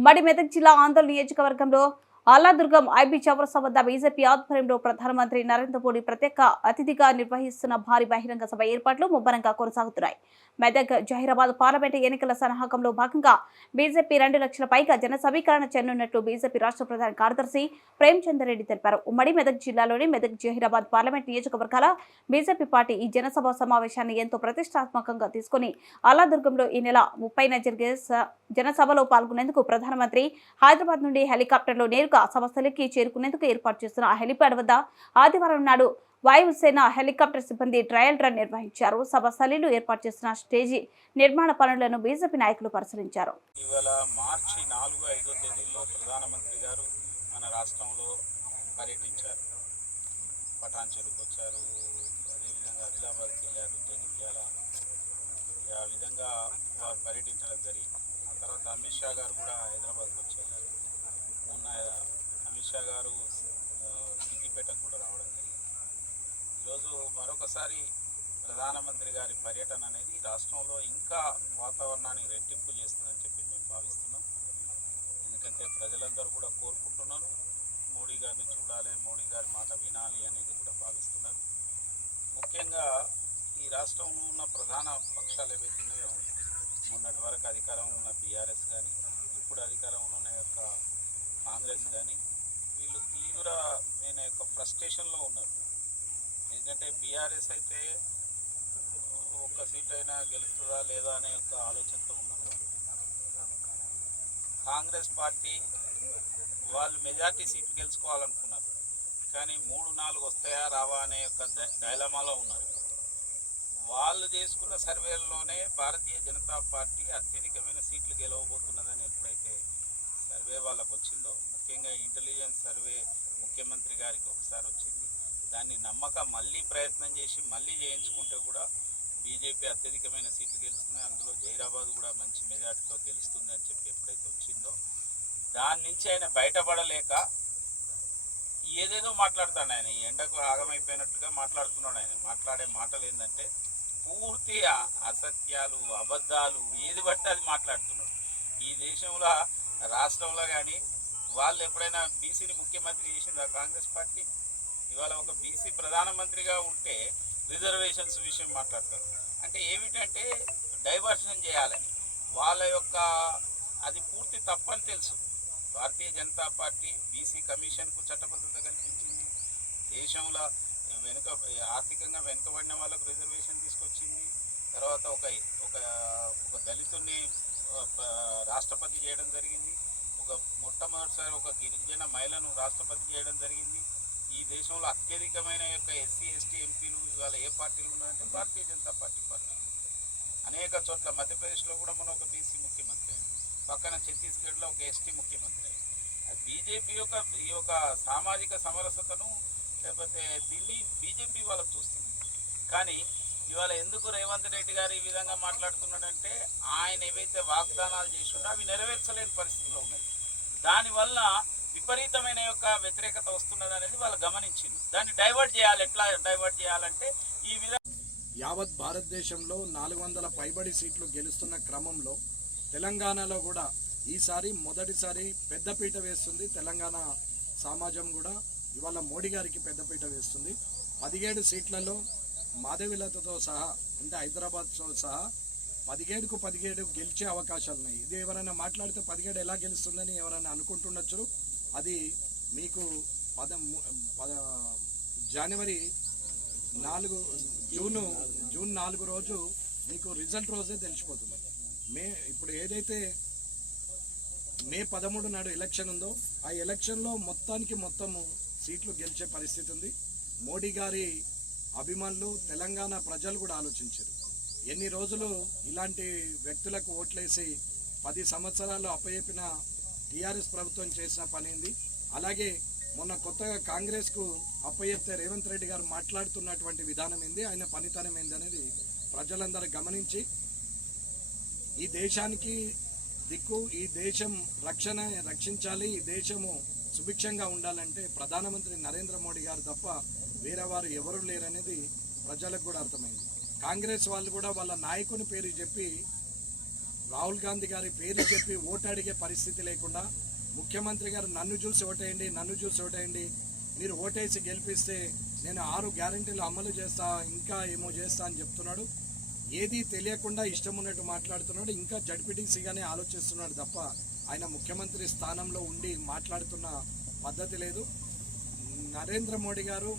ఉమ్మడి మెదక్ జిల్లా ఆందోళన నియోజకవర్గంలో ఆలాదుర్గం ఐబీ చౌరస వద్ద బీజేపీ ఆధ్వర్యంలో ప్రధానమంత్రి నరేంద్ర మోడీ ప్రత్యేక అతిథిగా నిర్వహిస్తున్న భారీ బహిరంగ సభ ఏర్పాట్లు ముమ్మరంగా కొనసాగుతున్నాయి. మెదక్ జహీరాబాద్ పార్లమెంటు ఎన్నికల సన్నాహకంలో భాగంగా బీజేపీ రెండు లక్షల పైగా జన సమీకరణ చేయనున్నట్లు బీజేపీ రాష్ట్ర ప్రధాన కార్యదర్శి ప్రేమచందర్ రెడ్డి తెలిపారు. ఉమ్మడి మెదక్ జిల్లాలోని మెదక్ జహీరాబాద్ పార్లమెంట్ నియోజకవర్గాల బీజేపీ పార్టీ ఈ జనసభ సమావేశాన్ని ఎంతో ప్రతిష్టాత్మకంగా తీసుకుని ఆలాదుర్గంలో ఈ నెల ముప్పైన జరిగే స- జనసభలో పాల్గొనేందుకు ప్రధానమంత్రి హైదరాబాద్ నుండి హెలికాప్టర్లో నేరుగా సంస్థలకి చేరుకునేందుకు ఏర్పాటు చేస్తున్న హెలిప్యాడ్ వద్ద ఆదివారం నాడు వాయుసేన హెలికాప్టర్ సిబ్బంది ట్రయల్ రన్ నిర్వహించారు. సభస్థలీలు ఏర్పాటు చేసిన స్టేజీ నిర్మాణ పనులను బీజేపీ నాయకులు పరిశీలించారు. మార్చి ప్రధానమంత్రి గారు మన రాష్ట్రంలో పర్యటించారు. పటాన్చెరుకు వచ్చారు అదేవిధంగా ఆదిలాబాద్కి వెళ్ళారు జగిత్యాల. ఆ విధంగా వారు పర్యటించడం జరిగింది. ఆ తర్వాత అమిత్ షా గారు కూడా హైదరాబాద్కి వచ్చారు అమిత్ షా గారు ఆ, సిద్దిపేటకు కూడా రావడం జరిగింది. ఈరోజు మరొకసారి ప్రధానమంత్రి గారి పర్యటన అనేది రాష్ట్రంలో ఇంకా వాతావరణాన్ని రెట్టింపు చేస్తుందని చెప్పి మేము భావిస్తున్నాం. ఎందుకంటే ప్రజలందరూ కూడా కోరుకుంటున్నారు. మోడీ గారిని చూడాలి మోడీ గారి మాట వినాలి అనేది కూడా భావిస్తున్నారు. ముఖ్యంగా ఈ రాష్ట్రంలో ఉన్న ప్రధాన పక్షాలు ఏవైతే ఉన్నాయో మొన్నటి వరకు అధికారంలో ఉన్న బీఆర్ఎస్ కానీ ఇప్పుడు అధికారంలో ఉన్న యొక్క కాంగ్రెస్ కానీ వీళ్ళు తీవ్రమైన యొక్క ఫ్రస్ట్రేషన్లో ఉన్నారు. ఎందుకంటే బీఆర్ఎస్ అయితే ఒక్క సీట్ అయినా గెలుస్తుందా లేదా అనే ఒక ఆలోచనతో ఉన్నారు. కాంగ్రెస్ పార్టీ వాళ్ళు మెజార్టీ సీట్లు గెలుచుకోవాలనుకున్నారు. కానీ మూడు నాలుగు వస్తాయా రావా అనే ఒక డైలమాలో ఉన్నారు. వాళ్ళు చేసుకున్న సర్వేల్లోనే భారతీయ జనతా పార్టీ అత్యధికమైన సీట్లు గెలవబోతున్నదని ఎప్పుడైతే సర్వే వాళ్ళకు వచ్చిందో ముఖ్యంగా ఇంటెలిజెన్స్ సర్వే ముఖ్యమంత్రి గారికి ఒకసారి వచ్చింది. దాన్ని నమ్మక మళ్ళీ ప్రయత్నం చేసి మళ్ళీ చేయించుకుంటే కూడా బీజేపీ అత్యధికమైన సీట్లు గెలుస్తున్నాయి. అందులో జైరాబాద్ కూడా మంచి మెజార్టీతో గెలుస్తుంది అని చెప్పి ఎప్పుడైతే వచ్చిందో దాని నుంచి ఆయన బయటపడలేక ఏదేదో మాట్లాడుతాడు ఆయన. ఈ ఎండకు ఆగమైపోయినట్టుగా మాట్లాడుతున్నాడు ఆయన. మాట్లాడే మాటలు ఏంటంటే పూర్తి అసత్యాలు అబద్ధాలు ఏది పడితే అది మాట్లాడుతున్నాడు. ఈ దేశంలో రాష్ట్రంలో కానీ వాళ్ళు ఎప్పుడైనా బీసీని ముఖ్యమంత్రి చేసిందా కాంగ్రెస్ పార్టీ? ఇవాళ ఒక బీసీ ప్రధానమంత్రిగా ఉంటే రిజర్వేషన్స్ విషయం మాట్లాడతారు. అంటే ఏమిటంటే డైవర్షన్ చేయాలని వాళ్ళ యొక్క అది పూర్తి తప్పని తెలుసు. భారతీయ జనతా పార్టీ బీసీ కమిషన్కు చట్టబద్ధత కల్పించింది. దేశంలో వెనుక ఆర్థికంగా వెనుకబడిన వాళ్ళకు రిజర్వేషన్ తీసుకొచ్చింది. తర్వాత ఒక ఒక ఒక దళితుడిని రాష్ట్రపతి చేయడం జరిగింది. ఒక మొట్టమొదటిసారి ఒక గిరిజన మహిళను రాష్ట్రపతి చేయడం జరిగింది. ఈ దేశంలో అత్యధికమైన యొక్క ఎస్సీ ఎస్టీ ఎంపీలు ఇవాళ ఏ పార్టీలు ఉన్నారంటే భారతీయ జనతా పార్టీ పార్టీ. అనేక చోట్ల మధ్యప్రదేశ్లో కూడా మన ఒక బీసీ ముఖ్యమంత్రి పక్కన ఛత్తీస్గఢ్లో ఒక ఎస్టీ ముఖ్యమంత్రి బీజేపీ యొక్క ఈ యొక్క సామాజిక సమరసతను లేకపోతే దీన్ని బీజేపీ వాళ్ళకు చూస్తుంది. కానీ ఇవాళ ఎందుకు రేవంత్ రెడ్డి గారు ఈ విధంగా మాట్లాడుతున్నాడంటే ఆయన ఏవైతే వాగ్దానాలు చేసిండో అవి నెరవేర్చలేని పరిస్థితిలో ఉన్నాయి దానివల్ల విపరీతమైన యొక్క వ్యతిరేకత వస్తున్నది అనేది వాళ్ళు గమనించింది. దాన్ని డైవర్ట్ చేయాలి. ఎట్లా డైవర్ట్ చేయాలంటే ఈ విధంగా యావత్ భారతదేశంలో నాలుగు వందల పైబడి సీట్లు గెలుస్తున్న క్రమంలో తెలంగాణలో కూడా ఈసారి మొదటిసారి పెద్దపీట వేస్తుంది. తెలంగాణ సమాజం కూడా ఇవాళ మోడీ గారికి పెద్దపీట వేస్తుంది. పదిహేడు సీట్లలో మాధవిలతతో సహా అంటే హైదరాబాద్తో సహా పదిహేడుకు పదిహేడు గెలిచే అవకాశాలు ఉన్నాయి. ఇది ఎవరైనా మాట్లాడితే పదిహేడు ఎలా గెలుస్తుందని ఎవరైనా అనుకుంటుండొచ్చు. అది మీకు పద పద జనవరి నాలుగు జూను జూన్ నాలుగు రోజు మీకు రిజల్ట్ రోజే తెలిసిపోతుంది. మే ఇప్పుడు ఏదైతే మే పదమూడు నాడు ఎలక్షన్ ఉందో ఆ ఎలక్షన్లో మొత్తానికి మొత్తము సీట్లు గెలిచే పరిస్థితి ఉంది. మోడీ గారి అభిమానులు తెలంగాణ ప్రజలు కూడా ఆలోచించారు. ఎన్ని రోజులు ఇలాంటి వ్యక్తులకు ఓట్లేసి పది సంవత్సరాలు అప్పచెప్పిన టీఆర్ఎస్ ప్రభుత్వం చేసిన పనింది అలాగే మొన్న కొత్తగా కాంగ్రెస్కు అప్పచెప్తే రేవంత్ రెడ్డి గారు మాట్లాడుతున్నటువంటి విధానం ఏంది? ఆయన పనితనం ఏంది అనేది ప్రజలందరూ గమనించి ఈ దేశానికి దిక్కు ఈ దేశం రక్షణ రక్షించాలి ఈ దేశము సుభిక్షంగా ఉండాలంటే ప్రధానమంత్రి నరేంద్ర మోడీ గారు తప్ప వేరే వారు ఎవరు లేరనేది ప్రజలకు కూడా అర్థమైంది. కాంగ్రెస్ వాళ్ళు కూడా వాళ్ళ నాయకుని పేరు చెప్పి రాహుల్ గాంధీ గారి పేరు చెప్పి ఓటు అడిగే పరిస్థితి లేకుండా ముఖ్యమంత్రి గారు నన్ను చూసి ఓటేయండి నన్ను చూసి ఓటేయండి మీరు ఓటేసి గెలిపిస్తే నేను ఆరు గ్యారంటీలు అమలు చేస్తా ఇంకా ఏమో చేస్తా అని చెప్తున్నాడు. ఏది తెలియకుండా ఇష్టం ఉన్నట్టు మాట్లాడుతున్నాడు. ఇంకా జడ్పీటీసీగానే ఆలోచిస్తున్నాడు తప్ప ఆయన ముఖ్యమంత్రి స్థానంలో ఉండి మాట్లాడుతున్న పద్ధతి లేదు. నరేంద్ర మోడీ గారు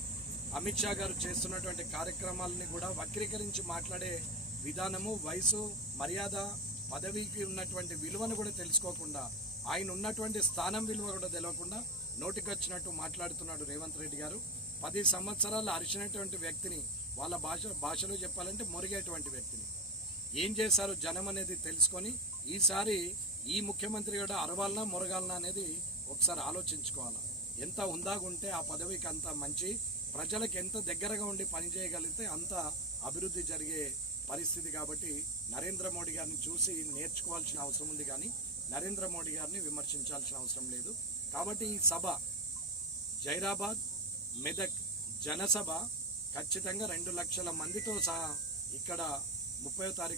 అమిత్ షా గారు చేస్తున్నటువంటి కార్యక్రమాలని కూడా వక్రీకరించి మాట్లాడే విధానము వయసు మర్యాద పదవికి ఉన్నటువంటి విలువను కూడా తెలుసుకోకుండా ఆయన ఉన్నటువంటి స్థానం విలువ కూడా తెలియకుండా నోటికొచ్చినట్టు మాట్లాడుతున్నాడు రేవంత్ రెడ్డి గారు. పది సంవత్సరాలు అరిచినటువంటి వ్యక్తిని వాళ్ళ భాష భాషలో చెప్పాలంటే మొరిగేటువంటి వ్యక్తిని. ఏం చేశారు జనం అనేది తెలుసుకొని ఈసారి ఈ ముఖ్యమంత్రి కూడా అరవాలనా మొరగాలనా అనేది ఒకసారి ఆలోచించుకోవాలి? ఎంత ఉందాగుంటే ఆ పదవికి అంత మంచి ప్రజలకు ఎంత దగ్గరగా ఉండి పనిచేయగలిగితే అంత అభివృద్ధి జరిగే పరిస్థితి కాబట్టి నరేంద్ర మోడీ గారిని చూసి నేర్చుకోవాల్సిన అవసరం ఉంది కానీ నరేంద్ర మోడీ గారిని విమర్శించాల్సిన అవసరం లేదు. కాబట్టి ఈ సభ జైరాబాద్ మెదక్ జనసభ ఖచ్చితంగా రెండు లక్షల మందితో సహా ఇక్కడ ముప్పై తారీఖు